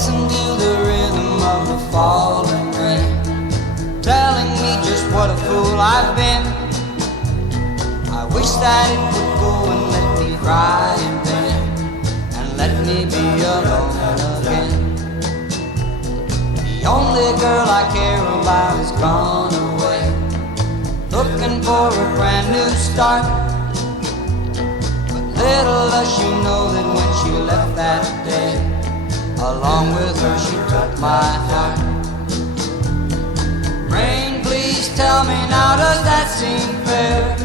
Listen to the rhythm of the falling rain, telling me just what a fool I've been. I wish that it would go and let me cry in vain, and let me be alone again. The only girl I care about is gone away, looking for a brand new start. But little does she know that when she left that day, along with her she took my heart. Rain, please tell me now, does that seem fair?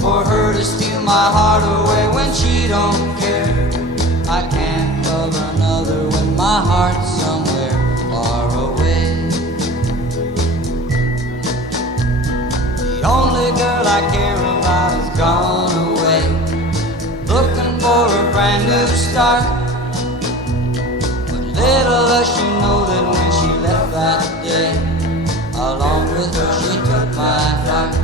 For her to steal my heart away when she don't care. I can't love another when my heart's somewhere far away. The only girl I care about is gone away, looking for a brand new start. But little does she know that when she left that day, along with her she took my heart.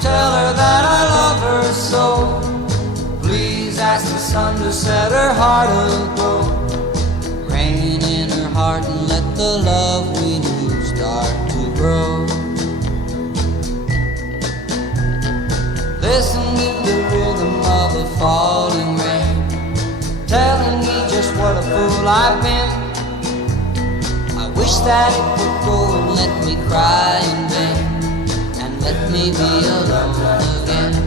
Tell her that I love her so. Please ask the sun to set her heart aglow. Rain in her heart and let the love we knew start to grow. Listen to the rhythm of the falling rain, telling me just what a fool I've been. I wish that it would go and let me cry in vain, let me be alone again.